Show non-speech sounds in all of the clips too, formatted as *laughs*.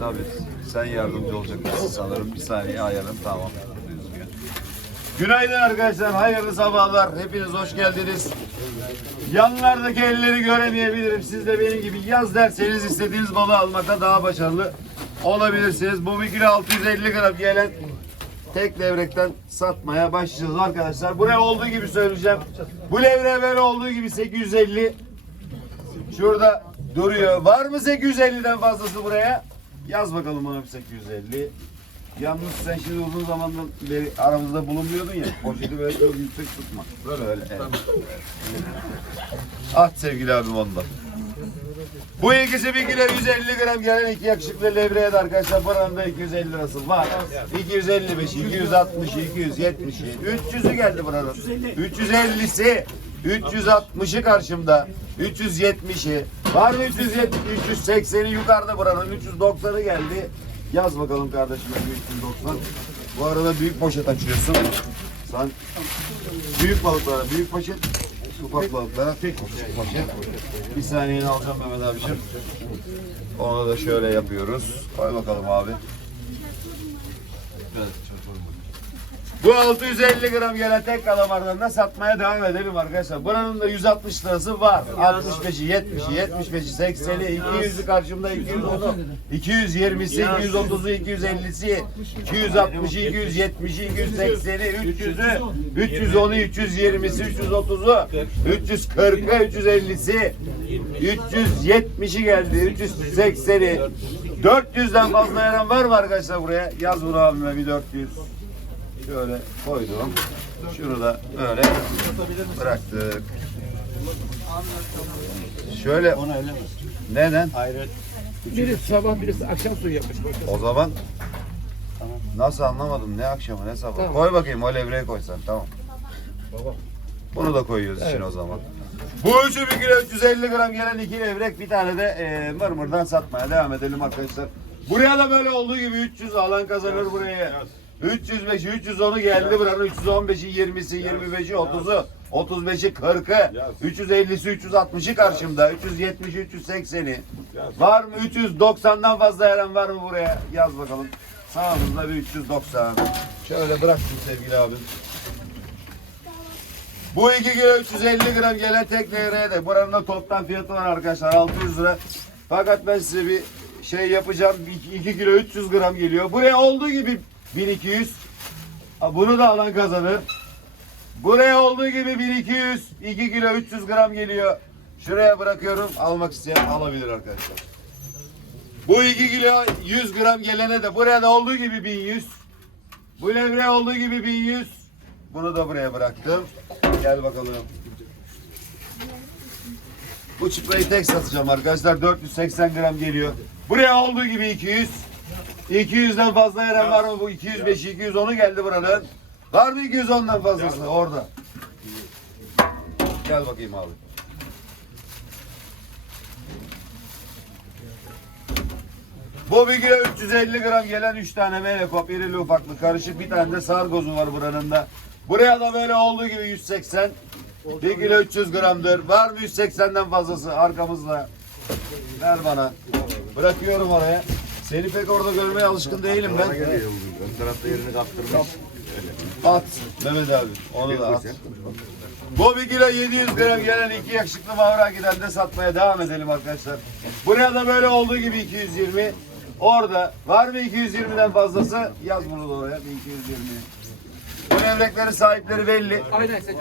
Tabii sen yardımcı olacaksın sanırım. Bir saniye ayarım tamam. Günaydın arkadaşlar. Hayırlı sabahlar. Hepiniz hoş geldiniz. Yanlardaki elleri göremeyebilirim. Siz de benim gibi yaz derseniz istediğiniz balığı almakta daha başarılı olabilirsiniz. Bu bir kilo 650 gram gelen tek levrekten satmaya başlayacağız arkadaşlar. Buraya olduğu gibi söyleyeceğim. Bu levre böyle olduğu gibi 850. Şurada duruyor. Var mı 850'den fazlası buraya? Yaz bakalım bana bir 850. Yalnız sen şimdi uzun zamandan beri aramızda bulunmuyordun ya. Poşeti böyle çok yüksek tutma. Böyle öyle. Evet. At sevgili abim ondan. Bu ikisi bir kilo 150 gram gelen iki yakışıklı levreye de arkadaşlar buranın da 250 lirası var. 255, 260, 270, 300'ü geldi buranın. 350'si, 360'ı karşımda, 370'i. Var mı 370, 380'i yukarıda buranın, 390'ı geldi. Yaz bakalım kardeşime bir 390. Bu arada büyük poşet açıyorsun. Sen büyük balıklara büyük poşet, ufak balıklara tek poşet. Bir saniyeni alacağım Mehmet abiciğim. Onu da şöyle yapıyoruz. Koy bakalım abi. Bu 650 gram gelen tek kalamardan da satmaya devam edelim arkadaşlar. Buranın da 160 lirası var. 65'i, 70'i, 75'i, 80'i, 200'ü karşımda 230, 220'si, 230'u, 250'si, 260'ı, 270'i, 280'i, 300'ü, 310'u, 320'si, 330'u, 340'ı, 350'si, 370'i geldi, 380'i, 400'den fazla yer var mı arkadaşlar buraya? Yaz bunu abime bir 400. Şöyle koydum. Şunu da böyle bıraktık. Şöyle neden? Hayret. Birisi sabah birisi akşam suyu yapmış. O zaman nasıl anlamadım ne akşamı ne sabah. Tamam. Koy bakayım o levreyi koy sen tamam. Baba. Bunu da koyuyoruz için o zaman. Bu üçü bir kilo 350 gram gelen iki levrek bir tane de e, mırmırdan satmaya devam edelim arkadaşlar. Buraya da böyle olduğu gibi 300 alan kazanır buraya. 305'i 310'u geldi buranın. 315'i 20'si 25'i 30'u 35'i 40'ı 350'si 360'ı karşımda. 370'i 380'i var mı 390'dan fazla yer var mı buraya? Yaz bakalım. Sağımızda bir 390 şöyle bıraktım sevgili abim. Bu 2 kilo 350 gram gelen tek levreye de. Buranın da toptan fiyatı var arkadaşlar. 600 lira. Fakat ben size bir şey yapacağım. 2 kilo 300 gram geliyor. Buraya olduğu gibi 1200. Ha, Bunu da alan kazanır. Buraya olduğu gibi 1200. 2 kilo 300 gram geliyor. Şuraya bırakıyorum. Almak isteyen alabilir arkadaşlar. Bu 2 kilo 100 gram gelene de buraya da olduğu gibi 1100. Bu levre olduğu gibi 1100. Bunu da buraya bıraktım. Gel bakalım. Bu çıprayı tek satacağım arkadaşlar. 480 gram geliyor. Buraya olduğu gibi 200. 200'den fazla yeren var mı? Bu 205, 210'u geldi buranın. Var mı 210'dan fazlası orada? Gel bakayım abi. Bu bir kilo 350 gram gelen 3 tane melekop irili ufaklı karışık bir tane de sargozu var buranın da. Buraya da böyle olduğu gibi 180. 1 kilo 300 gramdır. Var mı 180'den fazlası arkamızda? Ver bana. Bırakıyorum oraya. Seni pek orada görmeye alışkın değilim ben. Ön tarafta yerini kaptırmış. At Mehmet abi. Onu da at. Bu bir kilo 700 gram gelen iki yakışıklı mavra giden de satmaya devam edelim arkadaşlar. Buraya da böyle olduğu gibi 220. Orada var mı 220'den fazlası? Yaz bunu da oraya bir 220. Bu levreklerin sahipleri belli. Aynen Seco.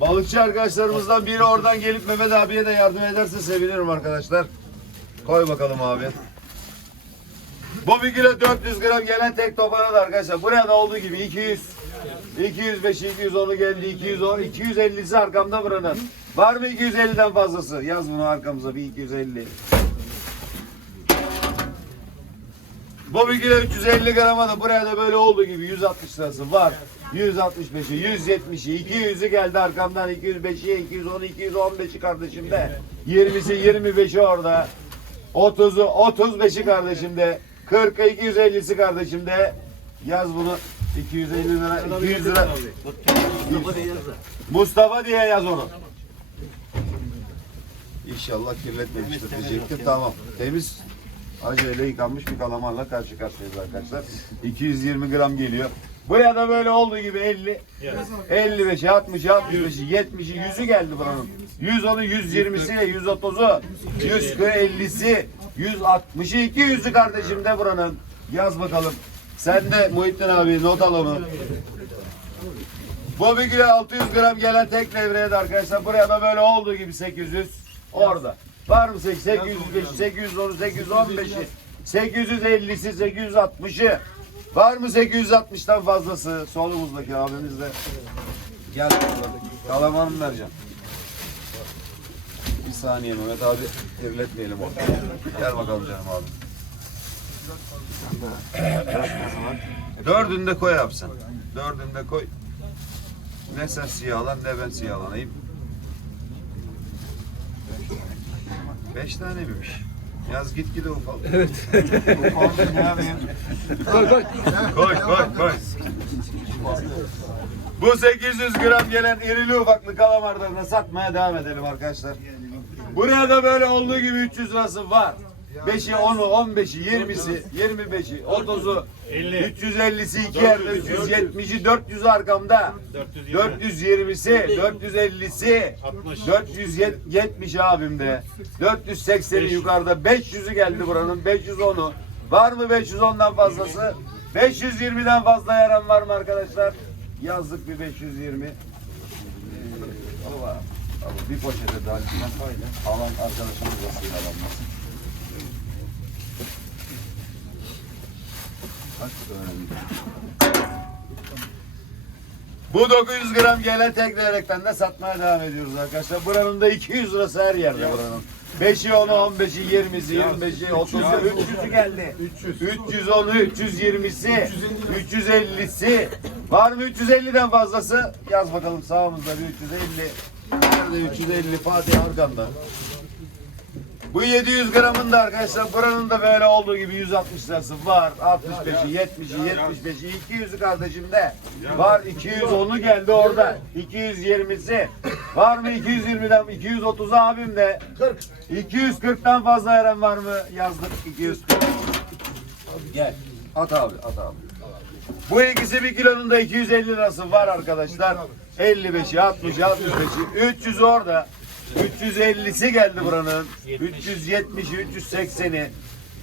Balıkçı arkadaşlarımızdan biri oradan gelip Mehmet abiye de yardım ederse sevinirim arkadaşlar. Koy bakalım abi. Bu bir kilo 400 gram gelen tek topana da arkadaşlar. Buraya da olduğu gibi 200. 205, 210'u geldi, 210, 250'si arkamda buranın. Var mı 250'den fazlası? Yaz bunu arkamıza bir 250. Bu bir kilo 350 grama da buraya da böyle olduğu gibi 160 lirası var. 165'i, 170'i, 200'ü geldi arkamdan 205'i, 210'u, 215'i kardeşim de. 20'si, 25'i orada. 30'u, 35'i kardeşim de. 40'ı, 250'si kardeşim de. Yaz bunu 250 lira, 200 lira. Mustafa diye yaz onu. İnşallah kirletmemiştir diyecektim. Tamam. Temiz acele yıkanmış bir kalamarla karşı karşıyayız arkadaşlar. 220 gram geliyor. Buraya da böyle olduğu gibi 50, 55'i, 60'ı, 65'i, 70'i, 100'ü geldi buranın. 110'u, 120'si, 130'u, 150'si, 160'ı, 200'ü kardeşim de buranın. Yaz bakalım. Sen de Muhittin abi not al onu. Bu bir kilo 600 gram gelen tek levreye de arkadaşlar buraya da böyle olduğu gibi 800 orada. Var mı 805, 810, 815'i, 850'si, 860'ı. Var mı 860'tan fazlası? Solumuzdaki abimiz de. Gel bakalım. Kalamarı mı vereceğim? Bir saniye Mehmet abi. Kirletmeyelim onu. Gel bakalım canım abi. Dördünü de koy abi sen. Dördünü koy. Ne sen siyahlan ne ben siyahlanayım. Beş tane miymiş? Yaz git gide ufal. Evet. Ufal ne yapayım? Koy koy. Koy koy koy. Bu 800 gram gelen irili ufaklı kalamarlarını satmaya devam edelim arkadaşlar. Buraya da böyle olduğu gibi 300 lirası var. 5'i, 10'u, 15'i, 20'si, 25'i, 30'u, 350'si iki yerde, 370'i, 400'ü arkamda, 420'si, 450'si, 470 abimde, 480'i yukarıda, 500'ü geldi buranın, 510'u. Var mı 510'dan fazlası? 520'den fazla yaran var mı arkadaşlar? Yazdık bir 520. Ee, var. Abi bir poşete daha alan arkadaşımız da sıyralanmaz. Bu 900 gram gelen tek leylekten de satmaya devam ediyoruz arkadaşlar. Buranın da 200 lirası her yerde buranın. 5'i 10'u 15'i 20'si 25'i 30'u 300'ü geldi. 310'u 320'si 350'si var mı 350'den fazlası? Yaz bakalım sağımızda bir 350. Nerede 350 Fatih arkanda. Bu 700 gramın da arkadaşlar buranın da böyle olduğu gibi 160 lirası var. 65'i, 70'i, 75'i, 200'ü kardeşimde. Var 210'u geldi orada. 220'si. Var mı 220'den 230'u abimde. 240'tan fazla veren var mı? Yazdık 240. Gel. At abi, at abi. Bu ikisi bir kilonun da 250 lirası var arkadaşlar. 55'i, 60'ı, 65'i, 300 orada. 350'si geldi buranın. 370'i, 380'i.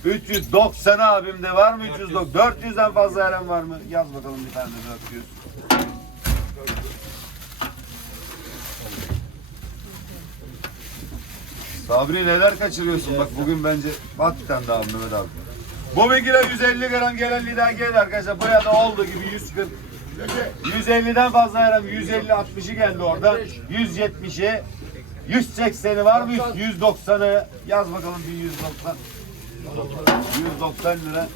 390 abimde var mı 390? 400'den fazla veren var mı? Yaz bakalım bir tane de 400. Sabri neler kaçırıyorsun? Bak bugün bence bak bir tane daha Mehmet abi. Bu bir kilo 150 gram gelen lider geldi arkadaşlar. Buraya da olduğu gibi 140. 150'den fazla veren 150 60'ı geldi orada. 170'i 180'i var mı? 190'ı yaz bakalım bir 190. 190 lira.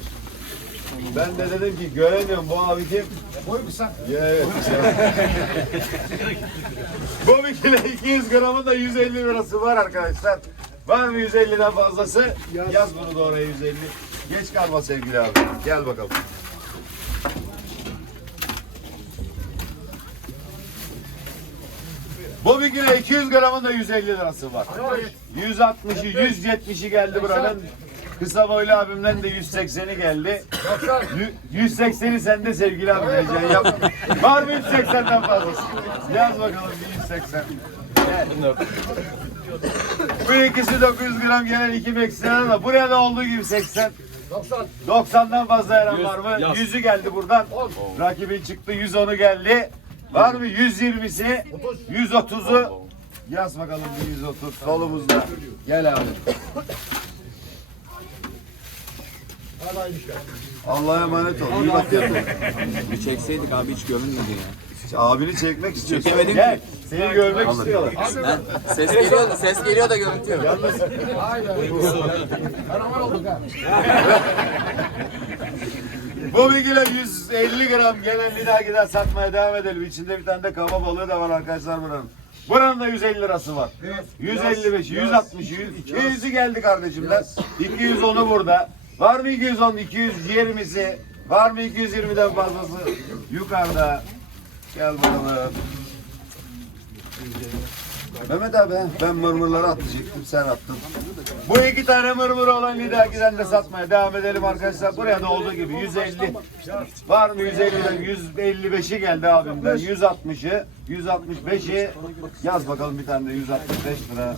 Ben de dedim ki göremiyorum bu abi kim? Boy kısa. Evet. bu bir kilo 200 gramın da 150 lirası var arkadaşlar. Var mı 150'den fazlası? Yaz, bunu da oraya 150. Geç kalma sevgili abi. Gel bakalım. Bu bir kilo 200 gramın da 150 lirası var. 160'ı 170'i geldi buranın. Kısa boylu abimden de 180'i geldi. Yü- 180'i sende sevgili abi diyeceksin. Yap. Var mı 180'den fazlası? Yaz bakalım bir 180. Gel. Bu ikisi 900 gram gelen iki Meksikalı da buraya da olduğu gibi 80. 90'dan fazla yaran var mı? 100'ü geldi buradan. Rakibin çıktı 110'u geldi. Var mı 120'si? 130'u. Yaz bakalım bir 130 solumuzda. Gel abi. Allah'a emanet ol. İyi bak kendine. Bir çekseydik abi hiç görünmedi ya. Abini çekmek istiyorsun. Çekemedim Gel. ki. Seni görmek istiyorlar. Ben, ses geliyor, ses geliyor da görüntü yok. *laughs* Bu bir kilo 150 gram gelen bir daha gider satmaya devam edelim. İçinde bir tane de kaba balığı da var arkadaşlar buranın. Buranın da 150 lirası var. 155, 160, 100, 200'ü geldi kardeşimler. 210'u burada. Var mı 210, 220'si? Var mı 220'den fazlası? Yukarıda. Gel bakalım. Mehmet abi ben mırmırları atacaktım sen attın. Bu iki tane mırmır olan lidakiden de satmaya devam edelim arkadaşlar. Buraya da olduğu gibi 150. Var mı 150'den 155'i geldi abimden. 160'ı, 165'i yaz bakalım bir tane de 165 lira.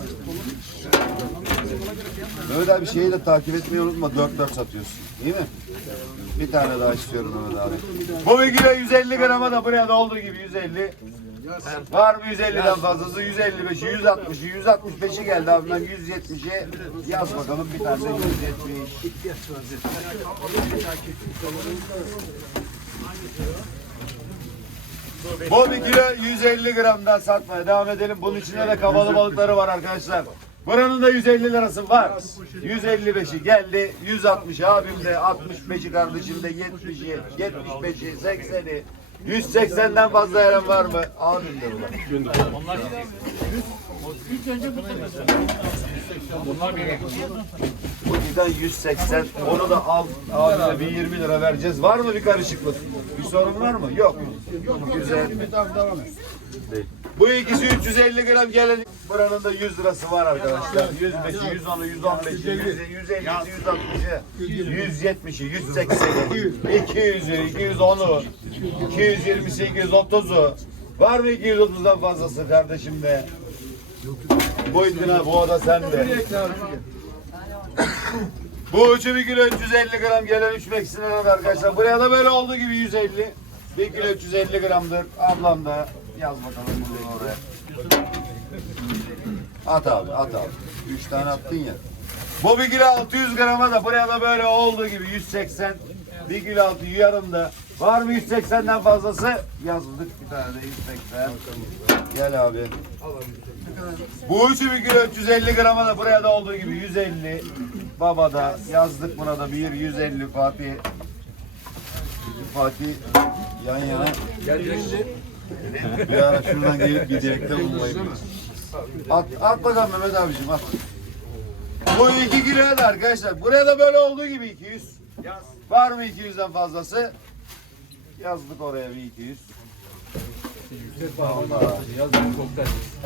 Mehmet abi şeyi de takip etmeyi unutma 4-4 satıyorsun. İyi mi? Bir tane daha istiyorum Mehmet abi. Bu bir kilo 150 grama da buraya da olduğu gibi 150. Var mı 150'den fazlası? 155'i, 160'ı, 165'i geldi abimden 170'i. Yaz bakalım bir tane de 170. Bu bir kilo 150 gramdan satmaya devam edelim. Bunun içinde de kabalı balıkları var arkadaşlar. Buranın da 150 lirası var. 155'i geldi. 160 abim de 65'i kardeşim de 70'i 75'i 80'i 180'den fazla eren var mı? Abim de ulan. Bu giden 180. Onu da al. Abime bir 20 lira vereceğiz. Var mı bir karışıklık? Bir sorun var mı? Yok. Güzel. Bu ikisi 350 gram gelen buranın da 100 lirası var arkadaşlar. 105'i, 110'u, 115'i, 100'i, 150'si, 160'ı, 170'i, 180'i, 200'ü, 210'u, 220'si, 230'u. Var mı 230'dan fazlası kardeşim de? Bu itina, bu oda sende. Bu uçu bir kilo 350 gram gelen 3 meksine arkadaşlar. Buraya da böyle olduğu gibi 150. Bir kilo 350 gramdır. Ablam da yaz bakalım bunu oraya. At abi at abi. 3 tane attın ya. Bu bir kilo 600 grama da buraya da böyle olduğu gibi 180. Bir kilo altı yarım da. Var mı 180'den fazlası? Yazdık bir tane de 180. Gel abi. Bu üçü bir kilo 350 grama da buraya da olduğu gibi 150. Baba da yazdık buna da bir 150 Fatih. Fatih yan yana. Bir ara şuradan gelip gidecek de bulmayayım. At, at bakalım Mehmet abicim at. Bu iki kilo da arkadaşlar. Buraya da böyle olduğu gibi 200. Var mı 200'den fazlası? Yazdık oraya bir 200. Allah.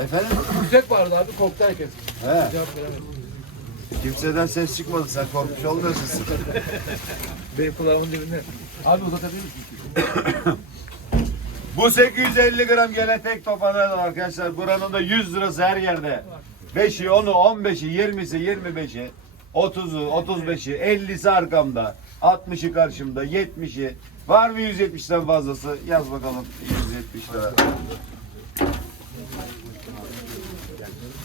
Efendim? Yüksek vardı abi kokteyl kes. He. Cevap veremedim. Kimseden ses çıkmadı. Sen korkmuş olmuyorsun. *laughs* Benim kulağımın dibinde. Abi uzatabilir misin? *laughs* Bu 850 gram gelen tek topanlardan arkadaşlar. Buranın da 100 lirası her yerde. 5'i, 10'u, 15'i, 20'si, 25'i, 30'u, 35'i, 50'si arkamda. 60'ı karşımda, 70'i. Var mı 170'ten fazlası? Yaz bakalım 170 lira.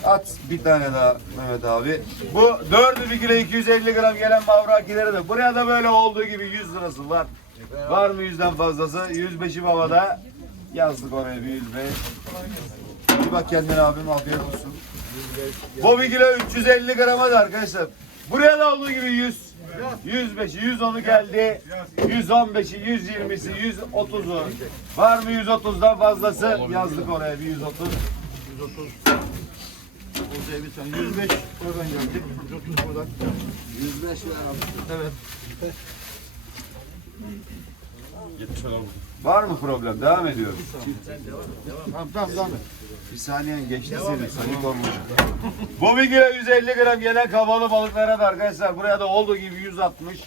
At bir tane daha Mehmet abi. Bu 4'ü bir kilo 250 gram gelen mavrakileri de. Buraya da böyle olduğu gibi 100 lirası var. Var mı yüzden fazlası? 105'i babada. Yazdık oraya bir 105. Bir bak kendine abim afiyet olsun. Bu bir kilo 350 grama da arkadaşlar. Buraya da olduğu gibi 100. 105'i, 110'u geldi. 115'i, 120'si, 130'u. Var mı 130'dan fazlası? Yazdık oraya bir 130. 105 oradan geldik. 130 buradan. 105 ver abi. Evet. Var mı problem? Devam ediyoruz. Tamam tamam tamam. Bir saniye geçti senin. Sayı olmuş. Bu bir kilo 150 gram gelen kabalı balıklara da arkadaşlar buraya da olduğu gibi 160,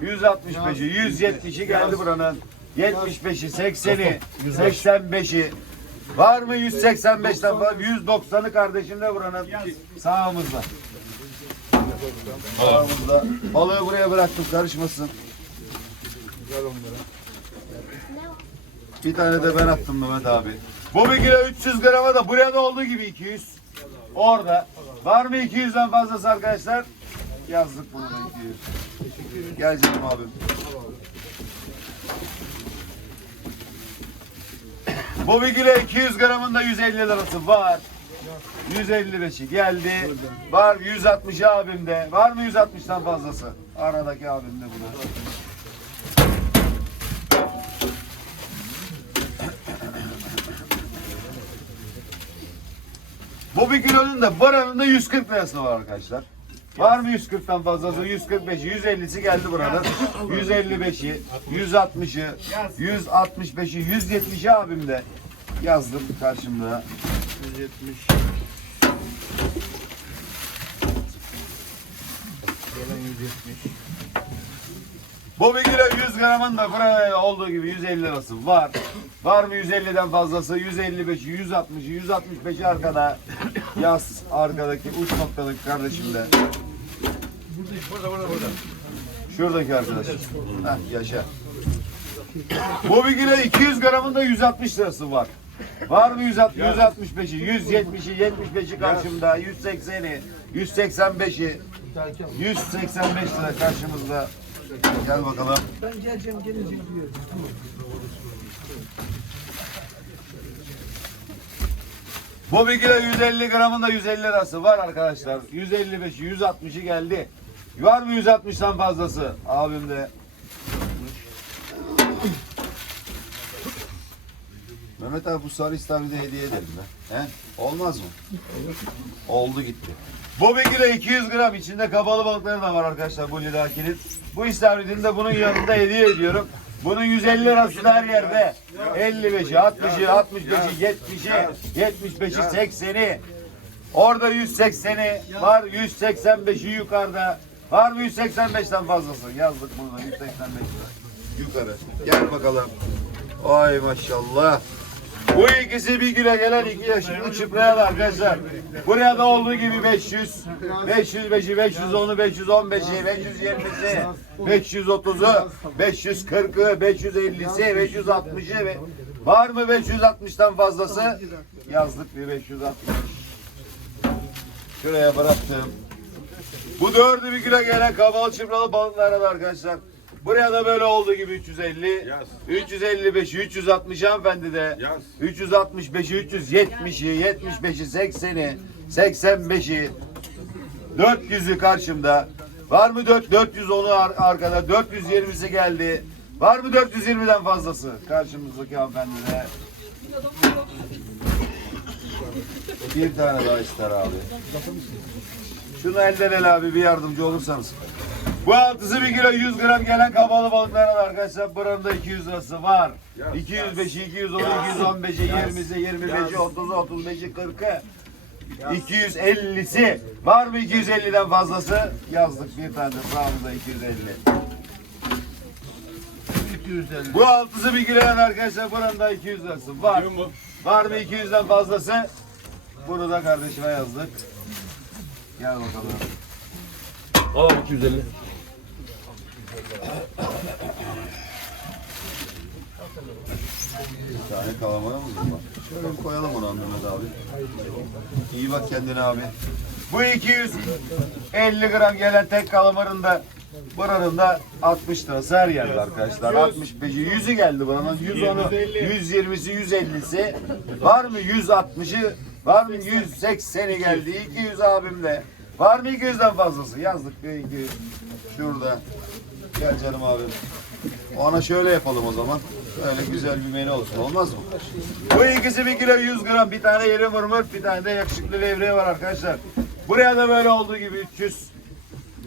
165'i, 170'i geldi buranın. 75'i, 80'i, 85'i. Var mı 185'ten fazla? 190'ı kardeşimde buranın sağımızda. Sağımızda. Balığı buraya bıraktım karışmasın. Bir tane de ben attım Mehmet abi. Bu bir kilo 300 grama da buraya da olduğu gibi 200. Orada. Var mı 200'den fazlası arkadaşlar? Yazdık bunu da 200. Gel canım abim. Bu bir kilo 200 gramın da 150 lirası var. 155'i geldi. Var 160 abimde. Var mı 160'tan fazlası? Aradaki abimde bu. Bir kilonun da buranın da 140 lirası var arkadaşlar. Var mı 140'tan fazlası? 145'i, 150'si geldi buranın. 155'i, 160'ı, 165'i, 170'i abimde. Yazdım karşımda. 170. Gelen 170. Bu bir kilo 100 gramın da burada olduğu gibi 150 lirası var. Var mı 150'den fazlası? 155'i, 160'ı, 165'i arkada. Yaz arkadaki uç noktadaki kardeşim de. Burada burada burada. Şuradaki arkadaş. Heh, yaşa. Bu bir kilo 200 gramın da 160 lirası var. Var mı 160, 165'i, 170'i, 75'i karşımda, 180'i, 185'i, 185 lira karşımızda. Gel bakalım. Ben geleceğim gelince gidiyorum. Bu bir kilo 150 gramın da 150 lirası var arkadaşlar. 155'i, 160'ı geldi. Var mı 160'tan fazlası? Abim de. Mehmet abi bu sarı istavri hediye edelim be. He? Olmaz mı? Oldu gitti. Bu bir kilo 200 gram içinde kabalı balıkları da var arkadaşlar bu lidakinin. Bu istavridin de bunun yanında hediye ediyorum. Bunun 150 lirası da her yerde. 55'i, 60'ı, 65'i, 70'i, 75'i, 80'i. Orada 180'i var, 185'i yukarıda. Var mı 185'ten fazlası? Yazdık burada 185 lira. Yukarı. Gel bakalım. Ay maşallah. Bu ikisi bir güne gelen iki yaşlı çıplaya da arkadaşlar. Buraya da olduğu gibi 500, 505'i, 510'u, 515'i, 520'si, 530'u, 540'ı, 550'si, 560'ı ve var mı 560'tan fazlası? Yazdık bir 560. Şuraya bıraktım. Bu dördü bir güne gelen kabalı çıpralı balıklar da arkadaşlar. Buraya da böyle olduğu gibi 350, 355, 360 hanımefendi de, 365'i, 370'i, 75'i, 80'i, 85'i, 400'ü karşımda. Var mı 4, 410'u ar- arkada, 420'si geldi. Var mı 420'den fazlası? Karşımızdaki hanımefendi de. Bir tane daha ister abi. Şunu elden el abi bir yardımcı olursanız. Bu altısı bir kilo 100 gram gelen kabalı balıklara da arkadaşlar buranın da 200 lirası var. 205'i, 210'u, 215'i, 20'si, 25'i, 30'u, 35'i, 40'ı. 250'si. Var mı 250'den fazlası? Yazdık bir tane sağımızda 250. 250. Bu altısı bir giren arkadaşlar buranın da 200 lirası var. Var mı 200'den fazlası? Bunu da kardeşime yazdık. Gel bakalım. Al 250. Bir tane kalamarımız var. Şöyle bir koyalım onu Mehmet abi. İyi bak kendine abi. Bu 250 gram gelen tek kalamarın da buranın da 60 lirası her yerde arkadaşlar. 65'i 100'ü geldi buranın. 110'u, 120'si, 150'si. Var mı 160'ı? Var mı 180'i geldi? 200 abimde. Var mı 200'den fazlası? Yazdık bir 200. Şurada. Gel canım abim. Ona şöyle yapalım o zaman. Böyle güzel bir menü olsun. Olmaz mı? Bu ikisi bir kilo 100 gram. Bir tane yeri mırmır, bir tane de yakışıklı levreği var arkadaşlar. Buraya da böyle olduğu gibi 300.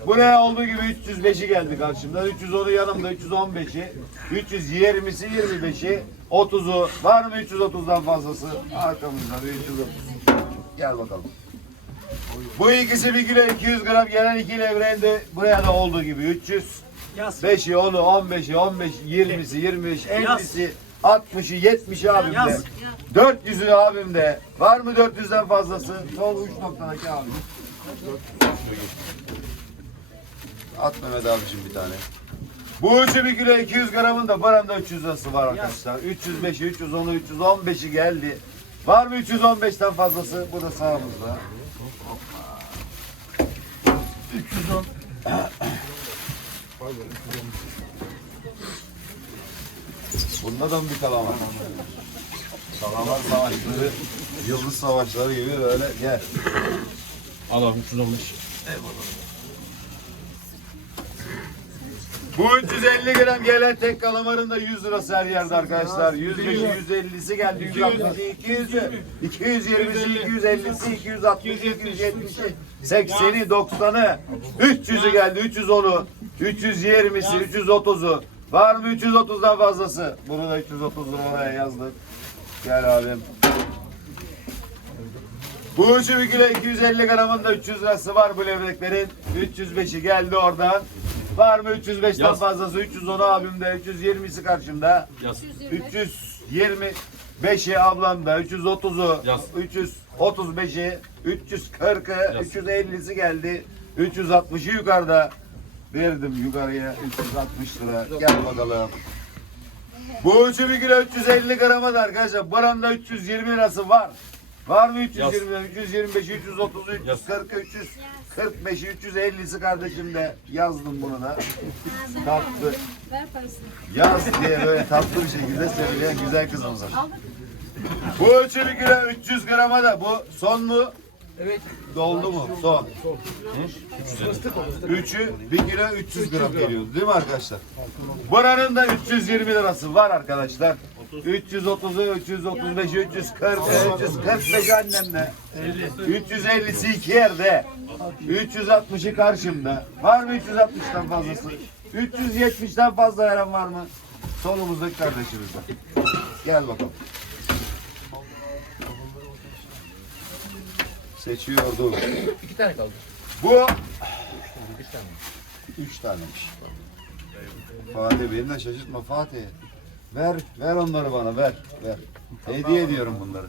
Buraya olduğu gibi 305'i geldi karşımda. 310'u yanımda, 315'i, 320'si, 25'i, 30'u. Var mı 330'dan fazlası? Arkamızda bir 330. Gel bakalım. Bu ikisi bir kilo 200 gram gelen iki levreğin buraya da olduğu gibi 300. 5'i, 10'u, 15'i, 15, 20'si, 25, 50'si, 60'ı, 70'i abimde. 400'ü abimde. Var mı 400'den fazlası? Sol uç noktadaki abim. At Mehmet abicim bir tane. Bu üçü bir kilo 200 gramın da baranda 300 lirası var arkadaşlar. 305'i, 310'u, 315'i geldi. Var mı 315'ten fazlası? Bu da sağımızda. 310. *coughs* Bunda da mı bir kalamar? Kalamar savaşları, yıldız savaşları gibi böyle gel. Al abi 315. Bu 350 gram gelen tek kalamarın da 100 lirası her yerde arkadaşlar. 105'i, 150'si geldi, 160'ı, 200'ü, 220'si, 250'si, 260'ı, 270'i, 80'i, 90'ı, 300'ü geldi, 310'u, 320'si, 330'u. Var mı 330'dan fazlası? Bunu da 330 lira oraya yazdık. Gel abim. Bu üçü bir kilo 250 gramında 300 lirası var bu levreklerin. 305'i geldi oradan. Var mı 305'ten Yaz. fazlası? 310'u abimde, 320'si karşımda. Yaz. 325'i ablamda, 330'u, Yaz. 335'i, 340'ı, Yaz. 350'si geldi. 360'ı yukarıda. Verdim yukarıya 360 lira. Gel bakalım. Bu üçü bir kilo 350 grama da arkadaşlar. Buranın 320 lirası var. Var mı 320, 325, 330, 340, 345, 350'si kardeşim de yazdım bunu da. *laughs* Tatlı. Ver parasını. Yaz diye böyle tatlı bir şekilde söyleyen güzel kızımıza. Bu bir kilo 300 grama da bu son mu? Evet. Doldu mu? Son. Üçü bir kilo 300 gram geliyordu değil mi arkadaşlar? Buranın da 320 lirası var arkadaşlar. 330'u, 335'i, 340'ı, 345 annemde. 350'si iki yerde. 360'ı karşımda. Var mı 360'tan fazlası? 370'ten fazla veren var mı? Solumuzdaki kardeşimizde. Gel bakalım. Seçiyordu. İki tane kaldı. Bu üç tanemiş. Fatih beni de şaşırtma Fatih. Ver, ver onları bana ver, ver. Hediye ediyorum bunları.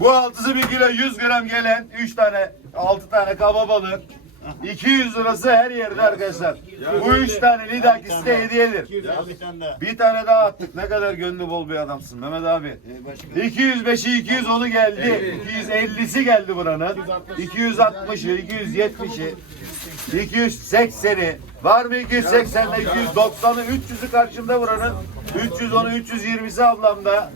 Bu altısı bir kilo 100 gram gelen üç tane, altı tane kaba balık. 200 lirası her yerde arkadaşlar. Bu üç tane lidakisi de hediyedir. Bir tane daha attık. Ne kadar gönlü bol bir adamsın Mehmet abi. 205'i 210'u geldi. 250'si geldi buranın. 260'ı, 270'i, 280'i. Var mı 280'le 290'ı, 300'ü karşımda buranın. 310'u, 320'si ablamda.